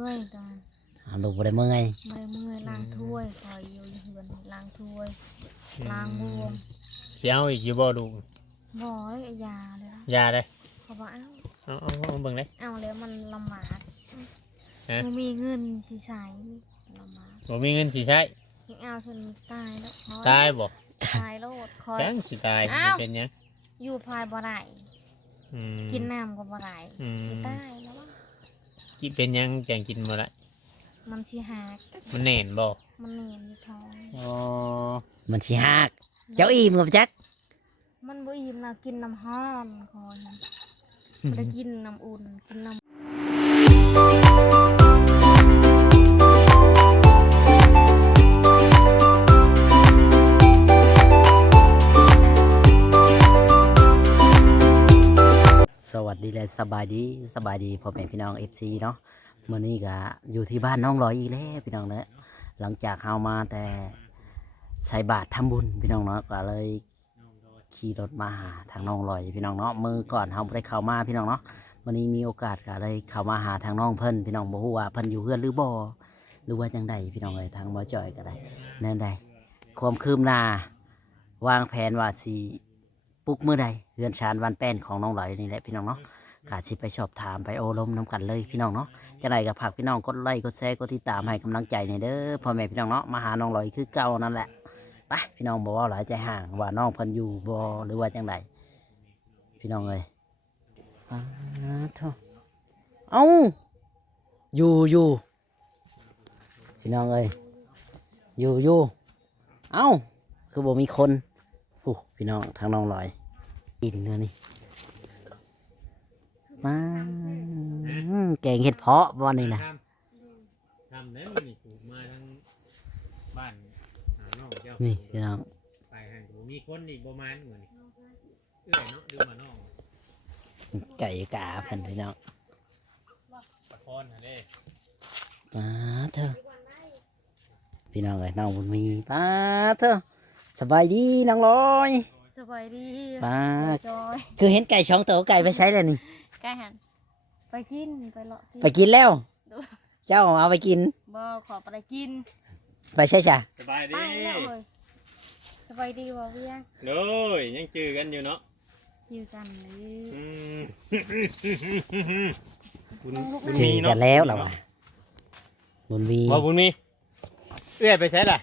เมื่อยตอนอ่าลูกบ่ได้เมื่อยเมื่อยเมื่อยล้างถ้วยคอยอยู่เฮือนล้างถ้วยล้างบวมเสียวอีกอยู่บ่ลูกบ่อยยาเลยนะยาเลยเขาบอกเอ้าเอาเอาเอาเบิ่งเลย เอาแล้วมันลำบากฮะไม่มีเงินสิใช้ลำบากบ่มีเงินสิใช้ยังเอาจนตายแล้วคอยตายบ่ตายโลดคอย แสงสิตายอ้าว เป็นหยังอยู่ภายบ่ได้อืมกินน้ำก็บ่ได้อืมสิตายแล้ววะ กินเป็นหยังแกงกินบ่ได้มันสิหักมันแน่นบ่มันเหนียนอยู่ท้อง อ๋อมันสิหักเจ้าอิ่มกับจักมันบ่อิ่มนะกินน้ำห้อนคอยนะบ่ได้กินน้ำอุ่นกินน้ สบายดีสบายดีพ่อแม่พี่น้อง FC เนาะมื้อนี้ก็อยู่ที่บ้านน้องลอยอีกแล้วพี่น้องเนอะหลังจากเฮามาแต่ใส่บาตรทำบุญพี่น้องเนาะก็เลยขี่รถมาหาทางน้องลอยพี่น้องเนาะมือก่อนเฮาได้เข้ามาพี่น้องเนาะวันนี้มีโอกาสก็เลยเข้ามาหาทางน้องเพิ่นพี่น้องบ่ฮู้ว่าเพิ่นอยู่เฮือนหรือบ่หรือว่าจังใดพี่น้องเอ้ยทางบ่จ่อยก็ได้แน่นใดความคืบหน้าวางแผนว่าสิปลุกเมื่อใดเรือนชานวันแป้นของน้องลอยนี่แหละพี่น้องเนาะ กาสิไปสอบถามไปโอลมน้ำกันเลยพี่น้องเนาะจะได้กับผักพี่น้องกดไลค์กดแชร์กดติดตามให้กำลังใจในอยเด้อพ่อแม่พี่น้องเนาะมาหาน้องหลอยคือเก่านั่นแหละไปพี่น้องบอกว่าหลายใจห่างว่าน้องเพิ่นอยู่บ่หรือว่าจังไดพี่น้องเอ้ยอ้าวโธ่เอ้าอยู่อยู่พี่น้องเอ้ยอยู่อยู่เอ้าคือบ่มีคนโอ้พี่น้องทางน้องหลอยอินเนื้อนี่ มาแกงเห็ดเพาะวันนี้นะทำทำแล้วมันนี่ปลูกมาทั้งบ้านหาน้องเจ้านี่พี่น้องไปหันบ่มีคนอีกประมาณเหมือนเอื้อยเนาะดูมาน้องไก่กาเพิ่นพี่น้องตะคอนหั่นเด้ป้าเถอะพี่น้องเอ้ยน้องบุญมีป้าเถอะสบายดีน้องลอยสบายดีป้าจอยคือเห็นไก่ช่องตัวไก่ไปใช้เลยนี่ ไก่หันไปกินไปเลาะกิน ไปกินแล้ว ดู เจ้าเอาไปกิน บ่ขอไปกินไปใช่จ้ะสบายไปดีแล้วเฮ้ยสบายดีบ่เวียงเลยยังจือกันอยู่เนาะอยู่กันเลยอืมบุญเอาลูกบุญเจมีอเนาะกันแล้วเหรอวะบุญมีบ่บุญมีเอื้อยไปใช้ล่ะ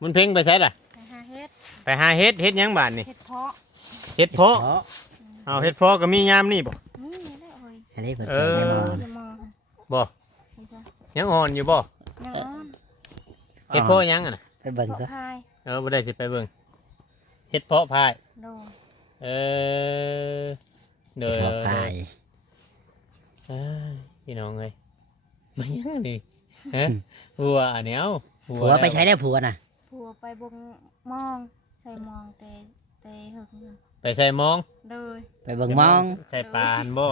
บุญเพ่งไปใช้ล่ะ ไปหาเฮ็ดไปหาเฮ็ดเฮ็ดหยังบานนี่เฮ็ดเพาะเฮ็ดเพาะ เอาเฮ็ดเพาะก็มียามนี่บ่ นี่แหละเฮ้ยอันนี้เพิ่นเอแกงอได้หมออย่ามองบ่นี่จ้ะยังอ่อนอยู่บ่ยังอ่อนเฮ็ดเพาะยังอะนะไปเบิ่งเพาะก็พายเออบ่ได้สิไปเบิ่งเฮ็ดเพาะพาย โดนเออเด้อชอบไก่เอ้ยพี่น้องเอ้ยมันยังนี่ฮะหัวอันเนี้ยเอาหัผัวไปใช้ได้ผัวน่ะผัวไปเบงมองใส่มองเตเตหึกนั่นไปใส่มอง เลยไปเบิ่งมองใส่ปลาอันบ่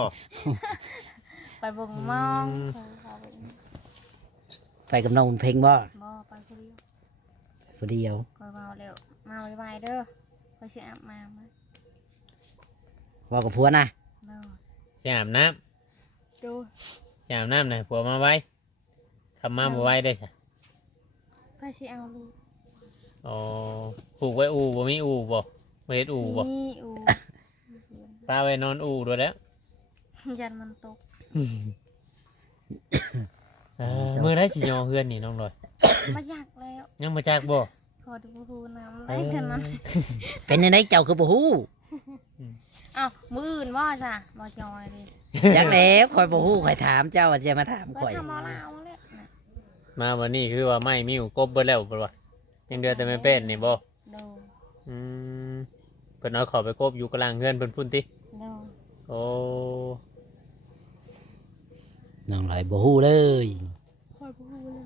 ไปเบงมองอืมเขาเขาไปไปกับน้องบุญเพ็งบ่บ่ไปคนเดียวผู้เดียวคอยเมาแล้วมาไวๆเด้อคอยสิอาบมามาว่ากับผัวน่ะเด้อสิอาบน้ำดูสิอาบน้ำน่ะผัวมาไว้คำมาบ่ไว้ได้ใช่ไปสิเอาลูกอ๋อปลูกไว้อูบ่มีอูบ่บ่เฮ็ดอูบ่นี่อู ปลาไว้นอนอูด้วยแล้วยันมันตกเออมื้อได้สิยอเฮือนนี่น้องลอยมาอยากแล้วยังบ่จักบ่พอดูดูน้ำได้เท่านั้นเป็นในไหนเจ้าคือบ่ฮู้อ้าวมืออื่นว่าจ้ะบ่จอยดิจักแล้วคอยบ่ฮู้คอยถามเจ้าว่าจะมาถามก็ข่อยทำเอาละเอาเลยน่ะมาวันนี้คือว่าไม่มีอูกบเบิดแล้วบ่ว่ายังเดือแต่ไม่เป็นนี่บ่ดูอืมเพิ่นเอาเข้าไปกบอยู่กลางเฮือนเพิ่นพุ่นติดู โอ้น้องลอยบ่ฮู้เลยคอยพูดเลย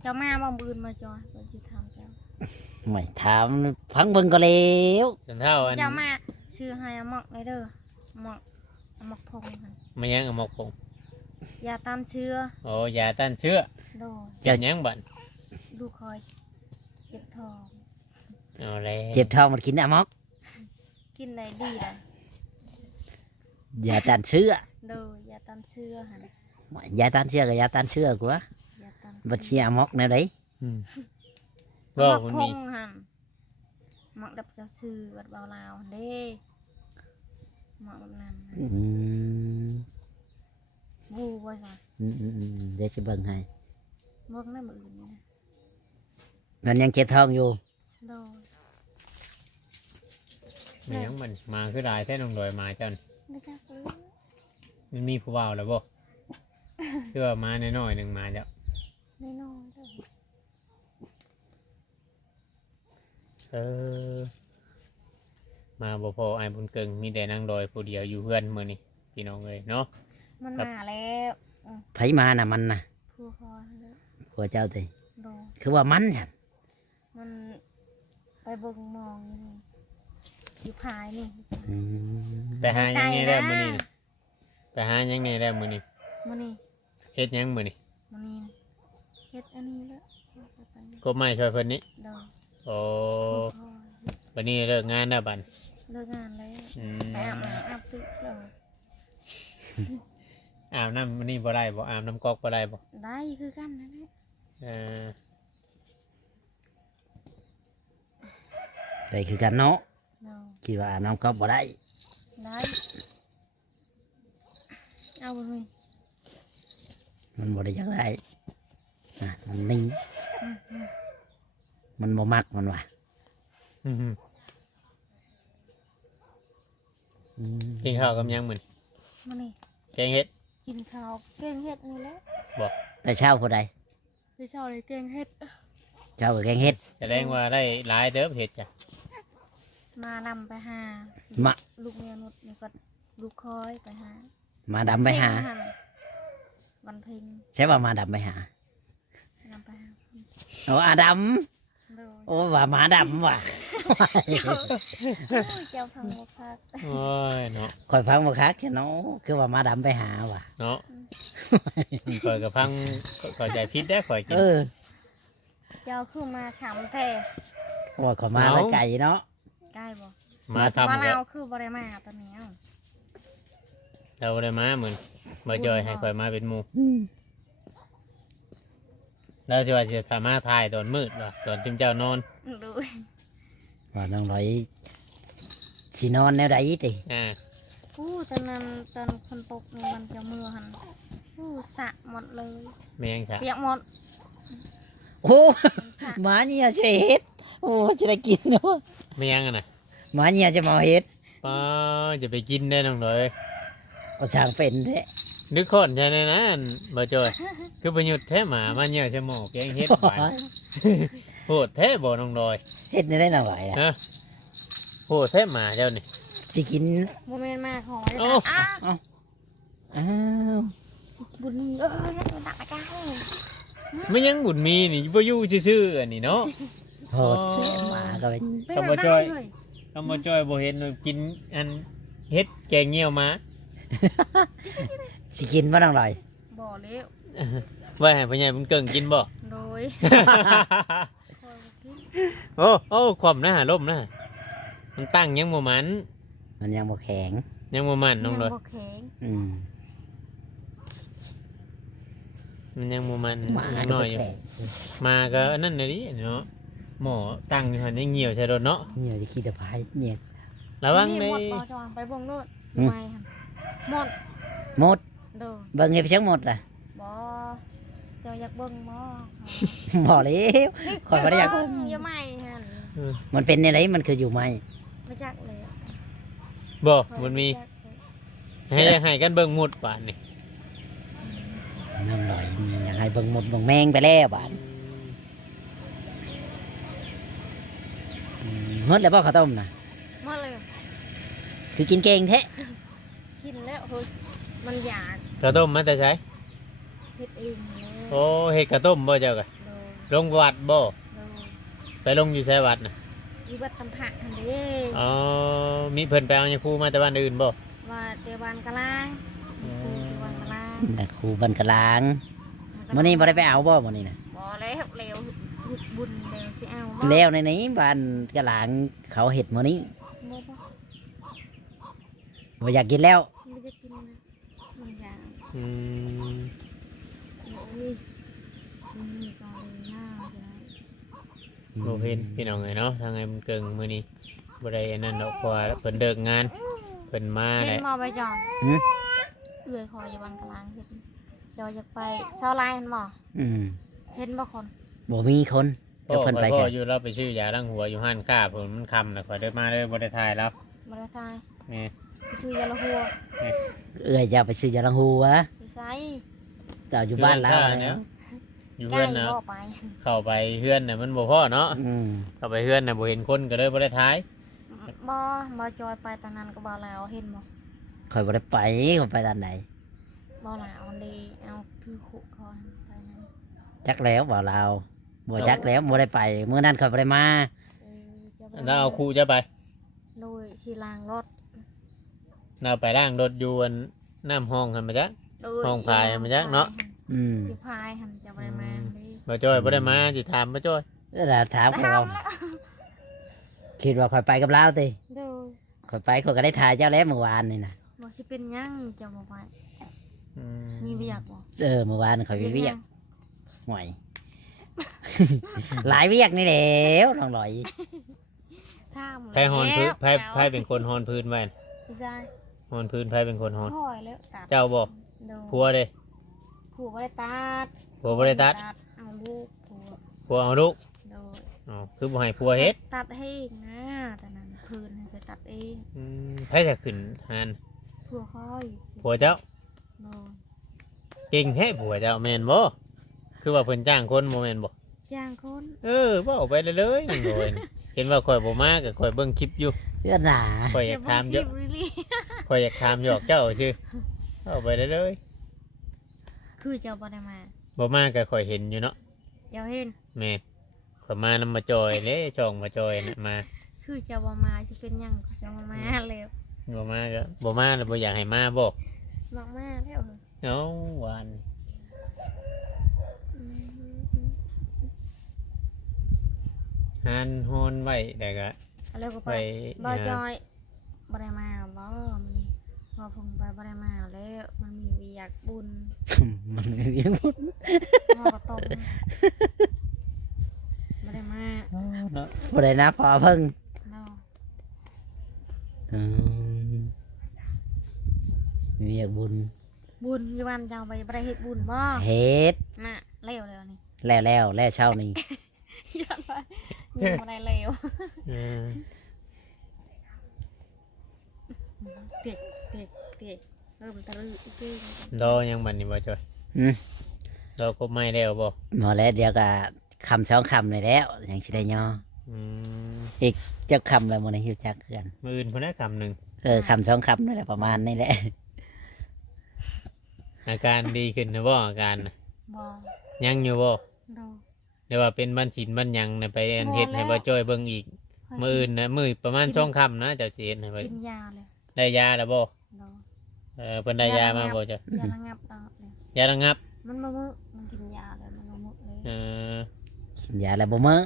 เจ้ามาบ่มืออื่นมาจอยก็สิทำเจ้าไม่ถามพังเบิ่งก็แล้วจนเท่าอันเจ้ามาซื้อให้เอาหมอกเลยเด้อหมอกเอาหมอกพงมันมายังเอาหมกผงยาต้านเชื้อโอ้ยาต้านเชื้อโดนเจ็บยังบัดดูคอยเจ็บท้อง เอาแล้วเจ็บท้องมันกินอะมอก กินได้ดีเลยยาต้านเชื้อโดยยาตันเชื้อหันยาต้านเชื้อกับยาต้านเชื้อกว่าอย่าตันบัดเชียมอกแนวใดอืมหบ่มักมันพมีงหันหมักดับเจ้าซื้อวัดเบาลาวเด้หมักแบบนั้นอืมบูว่าจ้ะอืมอืมอืมเดี๋ยวจะเบิ่งให้เบิ่งได้มืออื่นนี่นะมันยังเจ็บท้องอยู่ โดย แม่งมันมาคือหลายแท้น้องดอยมาเจ้านี่ไม่จักเลยมันมีผู้เว้าแล้วบ่คือว่ามาน้อยๆหนึงมาแล้วไม่นอนเด้อเออ มาบ่พอไอ้ายบุญเกิงมีแต่นางดอยผู้เดียวอยู่เพื่อนมื้อนี้พี่น้องเอ้ยเนาะ มันครับ มาแล้วไผมาน่ะมันน่ะพัวคอแล้วผัวเจ้าติโดยคือว่ามันฉันมันไปเบิ่งมองอยู่นี่ อยู่พายนี่อืมไปหาหยังไงได้มื้อนี้น่ะไปหาหยังไงได้มื้อนี้มันนี่เฮ็ดหยังมื้อนี้มันนี่เฮ็ดอันนี้แล้วไปนี่กบไม้ช่วยเพิ่นนี้โดยโอ้พัวคอวันนี้เลิกงานแล้วบัดเลิกงานแล้วอืมไปอาบน้ำอาบตึกเลยอาบน้ำวันนี้บ่ได้บ่อาบน้ำก๊อกบ่ได้บ่ได้คือกันนั่นแหละเออไปคือกันเนาะโดย คิดว่าน้องก็บ่ได้ได้เอาไปเลยมันบ่ได้อยากได้อะมันนิ่งอืมอืมมันบ่มักมันว่ะอื้อหืออืมกินข้าวกับหยังมื้อนี้มันนี่แกงเฮ็ดกินข้าวเก่งเห็ดนี่แหละแต่เช้าผู้ใดพี่ชอบเลยเก่งเห็ดเช้าก็แกงเฮ็ดแสดงว่าได้หลายเด้อเฮ็ดจ้ะ มานำไปหา มา ลูกเมียนุดนี่ก็ลูกคอยไปหามาดำไปหาเพ่งนวันเพ็ญใช่ว่ามาดำไปหานำไปหาโอ้อาดโดยำโอ้ว่าหมาดำว่ะเจ้าพังบกพักโอ้ยเนาะคอยฟังบ่คักแค่เนาะคือว่ามาดำไปหาว่ะ เนาะข่อยก็พังข่อยใจผิดได้อข่อยกินเออเจ้าคือมาขำแท้เขาบอกเขามาเอาแล้วไก่เนาะ ได้บ่มาทำมาก็เราคือบริมาตอนนี้เอาเราบ่ได้มาเหมือนบ่จอยให้ข่อยมาเป็นหมู่แล้วจะว่าจะทำมาถ่ายตอนมืดว่ะตอนจุมเจ้านอนดูว่าน้องร้อยสินอนแนวใดติอ่าผู้ตอนนั้นตอนคนตกนี่มันจะมือหันผู้สะหมดเลยแม่งซะเปียกหมดโอ้สะหมาเนี่ยจะเฮ็ดโอ้จะได้กินเนาะ แม่งอะน่ะหมาเนี่ยจะมาเฮ็ดป้าจะไปกินได้น้องดอยก็ช่างเป็นแท้นึกคนใช่ไหมนะบ่จอย คือประยุทธ์แท้หมามันเยอะจะหมอกแกงเฮ็ดไปโหดแท้บ่น้องดอยเฮ็ดได้น้องร้อยอะฮะโหดแท้หมาเจ้านี่สิกินโมเมนต์มาขอจะโอ้อ้าอ้าวบุญมีเออเนี่ยมันดักกาให้ไม่ยังบุญมีนี่บ่อยู่ซื่อๆอันนี้เนาะ โหดแท้หมาก็เป็นเป็นคำว่าแบบจ้อยนั้นเลยคำบ่จอยบ่เห็นว่ากินอันเฮ็ดแกงเงี้ยวหมาสิกินบ่น้องร้อย บ่เลี้ยวไว้ให้พ่อใหญ่บุญเกิงกินบ่ โดยคอยบ่กินโอ้โอ้ความนะล่มนะมันตั้งยังบ่มัน มันยังบ่แข็ง ยังบ่มันน้องดอยยังบ่แข็งอืมมันยังบ่มันหมายังก็น้อยบ่อยู่แข็งมาก็อันนั่นน่ะดิเนาะ หมอตั้งอยู่หั่นยังเหี่ยวใช่รถเนาะเนี่ยที่ขี้ตะไคร้เนี่ยระวังนี่ในหมดบ่จอนไปเบ่งโลดอืมไม่ค่ะหมดหมดโดยเบิ่งให้ไปเชียงหมดอะบ่เจ้าอยากเบิ่งบ่บ่แล้วข่อยบ่ได้อยากเบิ่งอย่าไม่หั่นมันเป็นในไรมันคืออยู่ไหมไม่จักเลยบ่ข้อยมันมีจักเลยให้ให้กันเบิ่งหมุดป่านนี่น้องหน่อยมียังไงเบิ่งหมดเบิ่งแมงไปแล้วบาด อืมหมดแล้วบ่ข้าวต้มน่ะหมาเลยคือกินเก่งแท้กินแล้วเฮ้ยมันอยากกระต้มมาแต่ใช้เฮ็ดเองเลยโอ้เฮ็ดกระต้มบ่เจ้าก็โดยลงวัดบ่โดยไปลงอยู่ใช้วัดน่ะอีบัดตำผักหันเด้อ๋อมีเพิ่นไปเอาหยังคู่มาแต่บ้านอื่นบ่ว่าเตวันกะลางคือเตวันกะลางแต่ครูบันกะลางมื้อนี้บ่ได้ไปเอาบ่มื้อนี้น่ะบ่แล้วเร็วบุญเร็ว สิเอาบ่แล้วในนี้บ้านกะลางเขาเฮ็ดมื้อนี้บ่บ่บ่อยากกินแล้วไม่จะอืมโอ้ยมีกาเลยหน้าจะได้บ่เห็นพี่น้องไงเนาะทางไงมันเกิงมื้อนี้บ่ได้อันนั้นดอกเพราะว่าเพิ่นเลิกงานเพิ่นมาเห็แหนละหมอไปจองหืมเอื้อยคอยอยู่วันกลางเห็นจออยากไปเช้าไลน์เห็นหมออืมเห็นบ่คนบ่มีคน พ่จะอเพิ่นไปพ่กัอนอยู่เราไปชื่อยาล้างหัวอยู่ห้านค้าเพิ่นมันคำน่ะข่อยได้มาเลยบ่ได้ถ่ายแล้วมาได้ตายนี่ไปซื้อยาละหัวเอื้อยจะไปซื้อยาลังฮูวะไปใช้เจ้าอยู่บ้านแล้วอยู่ร้านค้าเนี่ยอยู่ใกล้เพื่อนนะบ่ไปเข้าไปเพื่อนน่ะมันบ่พอเนาะอืมเข้าไปเพื่อนน่ะบ่เห็นคนก็เลยบ่ได้ถ่ายบ่มาจอยไปตอนนั้นก็บ่แล้วเห็นบ่ข่อยบ่ได้ไปข่อยไปตอนไหนบ่แล้วอันนี้เอาถือขุคอยไปนั่นจักแล้วบ่ลาว บ่จักแล้วบ่ได้ไปมื้อนั้นข่อยบ่ได้มาเออจะไปแล้วเอาครูจะไปโดยที่ล้างรถเราไปล้างรถอยู่อันน้ำห้องกันมาจ้ะ โดยห้องพายมันยักเนาะ อืมที่พายหันจะไปมาเด้บ่จ้อยบ่ได้มาสิถามบ่จ้อยแล้วถามทำเขาแล้วคิดว่าข่อยไปกับลาวติโดยข่อยไปข่อยก็ได้ถ่ายเจ้าแล้วเมื่อวานนี่นะบ่สิเป็นหยังจะบ่ไปอืมมีเวียกบ่เออเมื่อวานข่อยมีเวียกห่วย หลายเวียกนี่แหล้วน้องลอยถ้ามไผฮอนพื้นไผไผเป็นคนฮอนพื้นไว้พี่ชายฮอนพื้นไผเป็นคนฮอนพ่อยแล้วตัดเจ้าบ่โดยผัวเด้ผัวบ่ได้ตัดผัวบ่ได้ตัดเอาลูกผัวผัวเอาลูกโดยอ๋อคือบ่ให้ผัวเฮ็ดตัดให้นะแต่นั้นพื้นให้ไปตัดเองอืมไผจะขึ้นหานผัวค่อยผัวเจ้าโดยเก่งแท้ผัวเจ้าแม่นบ่ คือว่าเพิ่นจ้างคนบ่แม่นบ่จ้างคนเออเว้าไปเลยเลยนั่นโดยนี่เห็นว่าข่อยบ่มาก็ข่อยเบิ่งคลิปอยู่เพื่อนหนาข่อยอยากถามเยอะดี๋วบ่คิด really ข่อยอยากถามหยอกเจ้าชื่อเอาไปเลยเลยคือเจ้าบ่ได้มาบ่มาก็ข่อยเห็นอยู่เนาะเจ้าเห็น แม่ข่อยมานำมาจอยเด้ช่องมาจอยน่ะมาคือเจ้าบ่มาสิเป็นหยังก็เจ้าบ่มาแล้วบ่มาก็บ่มาแล้วบ่อยากให้มาบ่บอกมาแล้วเออเอาหวาน อืม หานฮอนไว้แต่ก็ แล้วก็ไปไปบ่หาจอยบ่ได้มาบ่มันนี่พอผมไปบ่ได้มาแล้วมันมีเวียกบุญมันไม่เวียงหม้อก็ต้มบ่ได้มาเนาะบ่ได้นะพอเพิ่งเนาะอืมเวียกบุญบุญอยู่บ้านเจ้าไปบ่ได้เฮ็ดบุญบ่เฮ็ดน่ะแล้วแล้วนี่แล้วแล้วแล้วเช้านี้ยันไป ยังบ่ได้แล้วเออเด็กเด็กเด็กเริ่มตะลึงอีกเก่งดอยังบัดนี้บ่จอยอืมดอกบไม้แล้วบ่หมอแล้วเดี๋ยวก็คำสองคำเลยแล้วยังสิได้ย่ออืมเจ้าคำแล้วมันหิวจักเกินมื้ออื่นเพิ่นได้คำหนึงเออคำสองคำนี่แหละประมาณนี่แหละ อาการดีขึ้นนะบ่อาการน่ะบ่ยังอยู่บ่ดอก เดี๋ยวว่าเป็นบ้านศิลป์บ้านหยังน่ะไปอันเฮ็ดให้บ่บ่แล้วจอยเบิ่งอีกค่อยมื้ออื่นนะมื้อประมาณช่องค่ำนะเจ้าสิเฮ็ดให้ไว้กินยาเลยได้ยาแล้วบ่ดอกเออเพิ่นได้ยามาบ่จ้ะยาระงับดอกเลยยาระงับ มันบ่มึกมันกินยาเลยมันบ่มึกเลยเออกินยาแล้วบ่มื้อ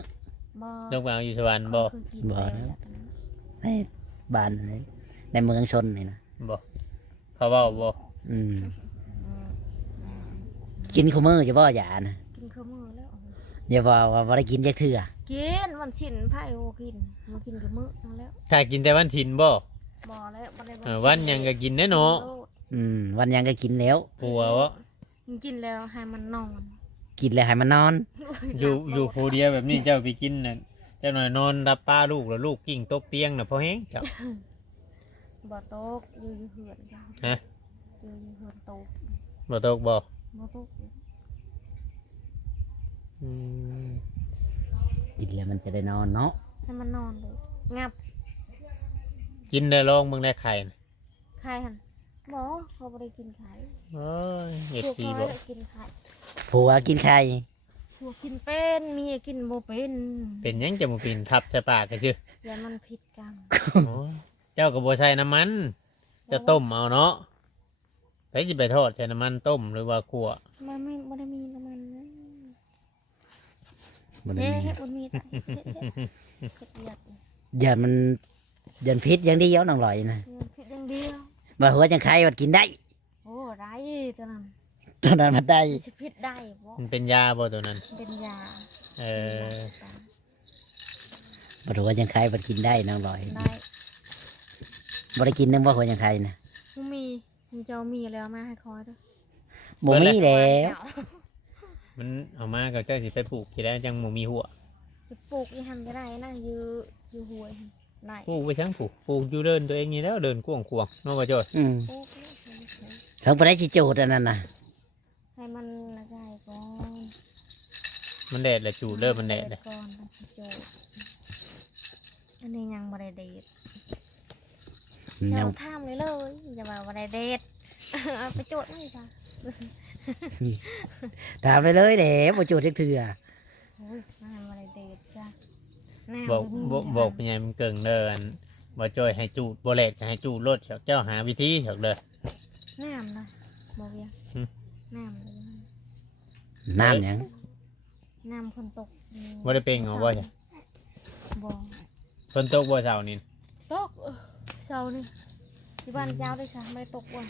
บ่ลงไปเอาอยู่สวรรค์บ่ คือกินบ่แล้วนะยาตัวนั้นในบ้านนี่ในเมืองชนนี่นะบ่เขาเว้าบ่อืมกินคู่มือจะบ่ยานะ กินข้าวมือแล้ว อย่าบอกว่าบ่ได้กินจักเทื่อกินมันชินไผโอกินมากินกับมื้อนั่นแล้วถ้ากินแต่วันถิ่นบ่บ่แล้วบ่ได้เออวันหยังก็กินแน่เนาะอืมวันหยังก็กินแล้ว ผัววะมันกินแล้วให้มันนอนกินแล้วให้มันนอน อยู่อยู่ผู้เดียวแบบนี้เจ้าไปกินน่ะเจ้าหน่อยนอนรับป้าลูกแล้วลูกกิ้งตกเตียงน่ะพอแห้งเจ้า บ่ตกอยู่อยู่เหือนจ้ะฮะ อยู่อยู่เหือนตกบ่ตกบ่บ่ตก อืมกินแล้วมันจะได้นอนเนาะให้มันนอนเลยงับกินได้ลองมึงได้ไข่น่ะไข่หั่นบ่เขาบ่ได้กินไข่โอ้ยเฮ็ดพวกซีเขาบ่ได้กินไข่ผัวกินไข่พวกกินเป็นเมียกินบ่เป็นเป็นหยังจะมาปีนทับใส่ปากก็ชื่ออย่ามันผิดกันโอ้ยเจ้าก็บ่ใส่น้ำมัน จะต้มเอาเนาะไปสิไปทอดใส่น้ำมันต้มหรือว่าคั่วมันไม่บ่ได้มีน้ำมันนะ มันเฮ้เฮ้บ่มีแต่เฮ็ดเฮ็ดเฮ็ดเฮ็ดอย่ามันยันพิษอยังเดียวน้องลอยนะเฮ็ดเฮ็ดอย่างเดียวบ่หัวจังไข่วัดกินได้โอ้ไรตัวนั้นตอนนั้นมันได้สิพิษได้บ่มันเป็นยาบ่ตัวนั้น เป็นยาเออบ่รู้ว่ายังใครบ่กินได้น้องลอยได้บ่ได้กินนึงว่าคนยังใครนะมึงมีมึงจะเอามีแล้วมาให้คอยด้วยบ่มีแล้ว มันเอามาก็เจ้าสิไปปลูกที่ได้จังบ่มีหัวจะปลูกอีหันก็ได้นะอยู่อยู่ห้วยได้ปลูกไปทั้งปลูกปลูกอยู่เดินตัวเองนี่แล้วเดินกว้างๆเนาะบ่จ้อยอืมปลูกเลยให้มันเขาบ่ได้สิจูดอันนั้นน่ะให้มันละลายก่อนมันแดดแหละจูดเริ่มมันแดดเลยก่อนมันสิโจดอันนี้ยังบ่ได้เดทยัเจ้างทำเลยเลยอย่าว่าบ่ได้เดทเอาไปโจดไม่จ้ะ ถามเลยเลยเด้บ่จูดจักเทื่อโอ้ยมาบ่ได้เดทจ้ะหน้าบอกมีบอกบอกเป็นไงมันเกิงเดินบ่จ้อยให้จูดบ่แลดก็ให้จูดรถเจ้าหาวิธีเถอะเด้อ น้ำนะบ่เวียงหึ น้ำเลยน้ำหยังน้ำคนตกบ่ได้เป็นเอาบ่จ้ะบ่ฝนตกบ่เช้านี่ตกเออเช้านี่ที่บ้านเจ้าได้ซะไม่ได้ตกว่ะ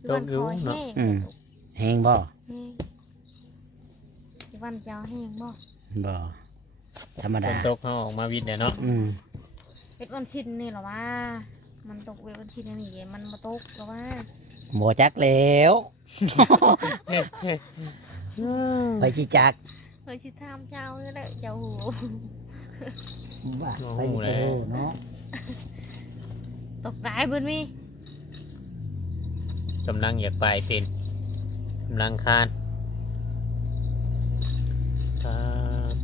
ที่ตบ้ากนอยู่คอยเนาะแห้งอืมตก แห้งบ่แห้งที่บ้านเจ้าแห้งบ่บ่ธรรมฝดานตกเฮาออกมาวิทย์เนี่ยเนาะอืมเป็นวันชินนี่เหรอวะมันตกเวทวันชินนี่มันมาตกเหรอวะบ่จักแล้วไปสิจักเฮ้ยชิทามเจ้าเนี่ยแหละเจ้าหูว่าไปสิโอ้เนาะตกได้เบิ่นมีกำลังอยากไปเป็น กำลังคานอ่า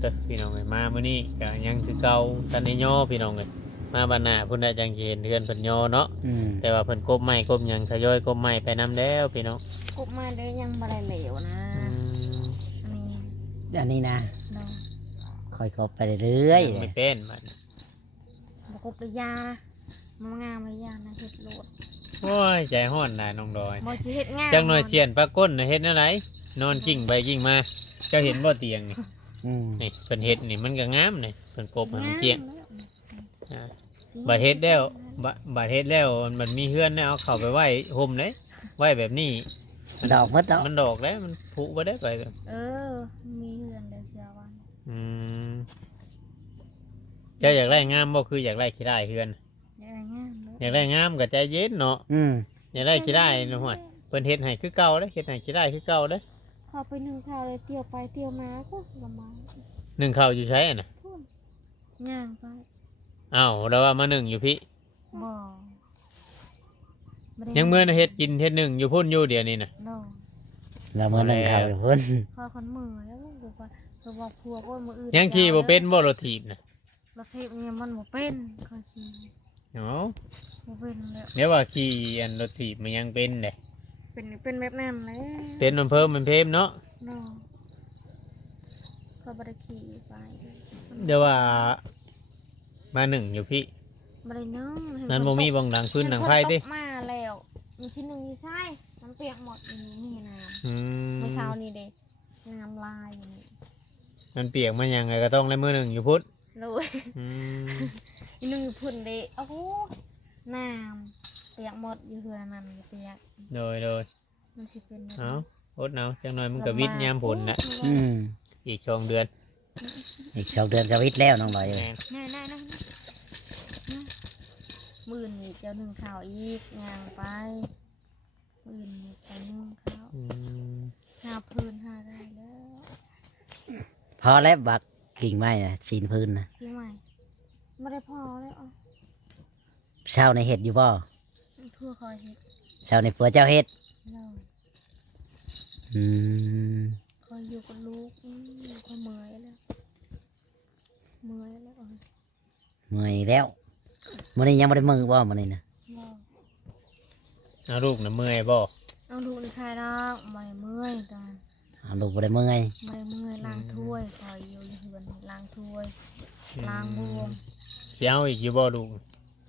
เด้อพี่น้องเอ้ยมามื้อนี้ก็ยังคือเก่าทันได้ย่อพี่น้องเอ้ยมาบ้านหน้าเพิ่นได้จังสิเห็นเฮือนเพิ่นย่อเนาะอืมแต่ว่าเพิ่นกบไม้กบหยังทยอยกบไม้ไปนํแล้วพี่น้องกุบมาเด้อยังบ่ได้เหลวนะอืมอันนี้อันนี้นะเนาะค่อยกบไปเรื่อยยังไม่เป็นมันบ่กุบเลยยามันงามเลยยานะเฮ็ดโลด โอ้ยใจห้อนนายน้องดอย บ่สิเฮ็ดงามจังหน่อยเชียนปลาก้นน่ะเฮ็ดอะไรนอนกิ้งไปกิ้งมาเจ้าเห็นบ่เตียงนี่ๆอืมนี่เพิ่นเฮ็ดนี่มันก็งามนี่เพิ่นกบให้มันเกลี้ยง อ่าสิบาดเฮ็ดแล้วบาบาดเฮ็ดแล้วมันมีเฮือนนะเอาเข้าไปไว้ห่มเลยไว้แบบนี้ ดอกมดเนาะมันดอกแล้วมันผุบ่ได้ไปเออ มีเฮือนเด้อเสียวันอืมเจ้าอยากได้งามบ่คืออยากได้ขี้ได้เฮือน อยากได้งามเด้ออยากได้งามก็ใจเย็นเนาะอืมอยากได้ขี้ได้เนาะห่วยเพิ่นเฮ็ดให้คือเก่าเด้อเฮ็ดให้ขี้ได้คือเก่าเด้อเข้าไปนึ่งข้าวเลยเที่ยวไปเที่ยวมาก็ลำบากนึ่งข้าวอยู่ใช้น่ะย่างไปอ้าวแล้วว่ามานึ่งอยู่พี่ บ่บ่ได้ยังเมื่อนะเฮ็ดกินเฮ็ดนึ่งอยู่พุ่นอยู่เดี๋ยวนี้น่ะ ดอกแล้วมันนึงเขาเพิ่นคอยคนมือแล้วลูกบอกว่าจะบอกพัวก็มืออื่นยังขี่บ่เป็นบ่รถถีบน่ะรถเทพเนี่ยมันบ่เป็นคอยขี่ เนาะบ่เป็นแล้วเดี๋ยวว่าขี่อันรถถีบมันยังเป็นเด้เป็นเป็นแบบนั้นแหละเป็นมันเพิ่มมันเพิ่มเนาะดอกก็บ่ได้ขี่ไปเดี๋ยวว่ามาหนึ่งอยู่พี่บ่ได้นึ่งเห็นั้นคบ่มีตกบังดังพื้นหนังเห็ไผ่คติตกมาแล้ว มีที่หนึ่งอยู่ใช่มันเปียกหมดนี่นี่น้ำอืมเมื่อเช้านี่เด็กน้ำลายอยู่นี่มันเปียกมันยังไงก็ต้องได้มือหนึ่งอยู่พุทธเลย อืม อีหนึ่งอยู่พุ่นเด็กโอ้โหน้ำเปียกหมดอยู่เฮือนนั่นอยู่เปียกโดยโดยมันสิเป็นแบบเอาอดเอาจังหน่อยมันก็วิทย์ยามผลนะอืมอีกช่องเดือนอีกสองเดือนก็วิทย์แล้วน้องลอยแม่นแน่แน่แน่มื่นนี่เจ้าหนึ่งข่าวอีกย่างไปมื่นนี่ไปนึ่งข้าวอืมหาพื้นหาได้แล้วพอแล้วบักกิ่งไม้น่ะชีนพื้นนะ ที่ใหม่ไม่ได้พอเลยอะ เช้าในเห็ดอยู่บ่ทั่วคอยเห็ดเช้าในผัวเจ้าเห็ดเราอืมคอยอยู่กับลูกอืมคอยเมื่อยแล้วเมื่อยแล้วอะเมื่อยแล้วมื้อนี้ยังบ่ได้มือบ่มื้อนี้นะเราเอาลูกน่ะเมื่อยบ่เอาลูกในคายดอกไม่เมื่อยกันเอาลูกบ่ได้เมื่อยไม่เมื่อยล้างถ้วยคอยอยู่อยู่เฮือนล้างถ้วยล้างบวมเสียเอาอีกอยู่บ่ลูก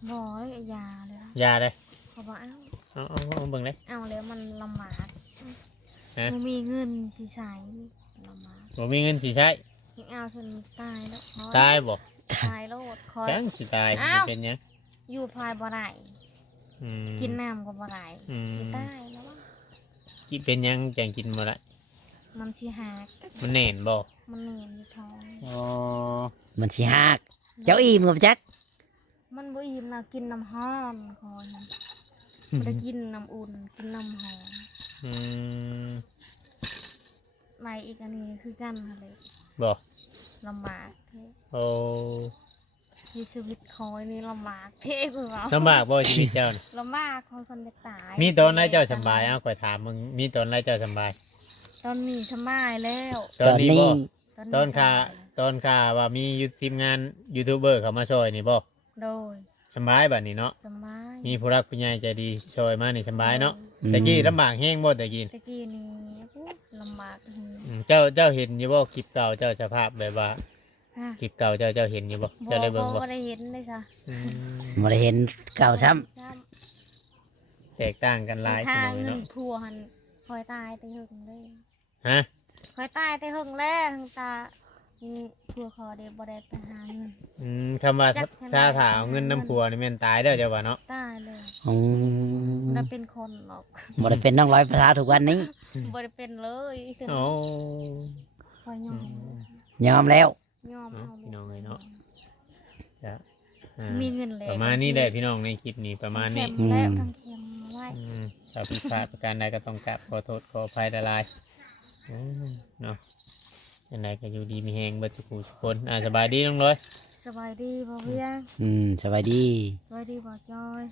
บ่อยยาเลยนะยาเลยเขาบอกเอ้าเอาเอาเอาเบิ่งเลยเอาแล้วมันลำบากฮะมันมีเงินสีใสลำบากบ่มีเงินสิใช้ยังเอาจนตายแล้วคอตายบ่ตายโลดคอย แสงสิตายอ้าวเป็นหยังอยู่พายบ่ได้อืมกินน้ำก็บ่ได้อืมสิตายแล้ววะกินเป็นหยังจังกินบ่ได้มันสิหักมันแน่นบ่มันเหนียนอยู่ท้อง อ๋อมันสิหักเจ้าอิ่มกับจัก มันบ่อิ่มนะกินน้ำห้อนคอยนะบ่ได้กินน้ำอุ่น กินน้ำหอมอืมในอีกอันนี้คือกันค่ะเลยบ่ลำบากเท่โอ้ที่ชีวิตคอยนี่ลำบากเท่คือเราลำบากบ่ชีวิตเจ้านี่ลำบากคอยคนจะตายมีตอนไหนเจ้าสำบายเอ้าข่อยถามมึงมีตอนไหนเจ้าสำบาย ตอนนี้สบายแล้ว ตอนนี้บ่ตอนสค่าบายตอนค่าว่ามียูทีมงานยูทูบเบอร์เขามาช่วยนี่บ่ โดยสำบายบัดนี้เนาะสบายมีผู้รักผู้ใหญ่ใจดีช่วยมานี่สำบายเนาะอืมตะกี้ลำบากแห้งบ่ตะกี้ตะกี้นี่ปุ๊บลำบากอืมอืมเจ้าเจ้าเห็นอยู่บ่คลิปเก่าเจ้าสภาพแบบว่าฮะคลิปเก่าเจ้าเจ้าเห็นอยู่บ่บ่เจ้าได้เบิ่งบ่บ่ได้เห็นเลยจ้ะอืมบ่ได้เห็นเก่าซ้ำจ้แตกต่างกันหลายถ้าพี่น้องเงินเนาะพัวหันคอยตายไปหึงเลยฮะคอยตายไปหึงแล้วทั้งตาอืมพัวคอเดี๋ยวบ่ได้ไปหาเงิน อืมคำว่าจักถ้าถาเอาเงินน้ำผัวนี่แม่นตายเด้อเจ้าว่าเนาะตายเลยอืมบ่ได้เป็นคนหรอกบ่ได้เป็นน้องร้อยประทาทุกวันนี้ บ่ได้เป็นเลยโอ้คอยยอมยอมแล้ว ยอมเนาะเอาพี่น้องเลยเนาะอ่ามีเงินแล้วประมาณนี้แหละพี่น้องในคลิปนี้ประมาณนี้ เข็มแล้วทั้งเข็มมาไว้ อืมถ้าผิดพลาดประการใดก็ต้องกราบขอโทษขออภัยละลายอืมเนาะยังไงก็อยู่ดีมีแหงเบิดทุกผู้ทุกคนอ่าสบายดีน้องร้อย สบายดีบ่เวียงอืมสบายดี สบายดีบ่จอย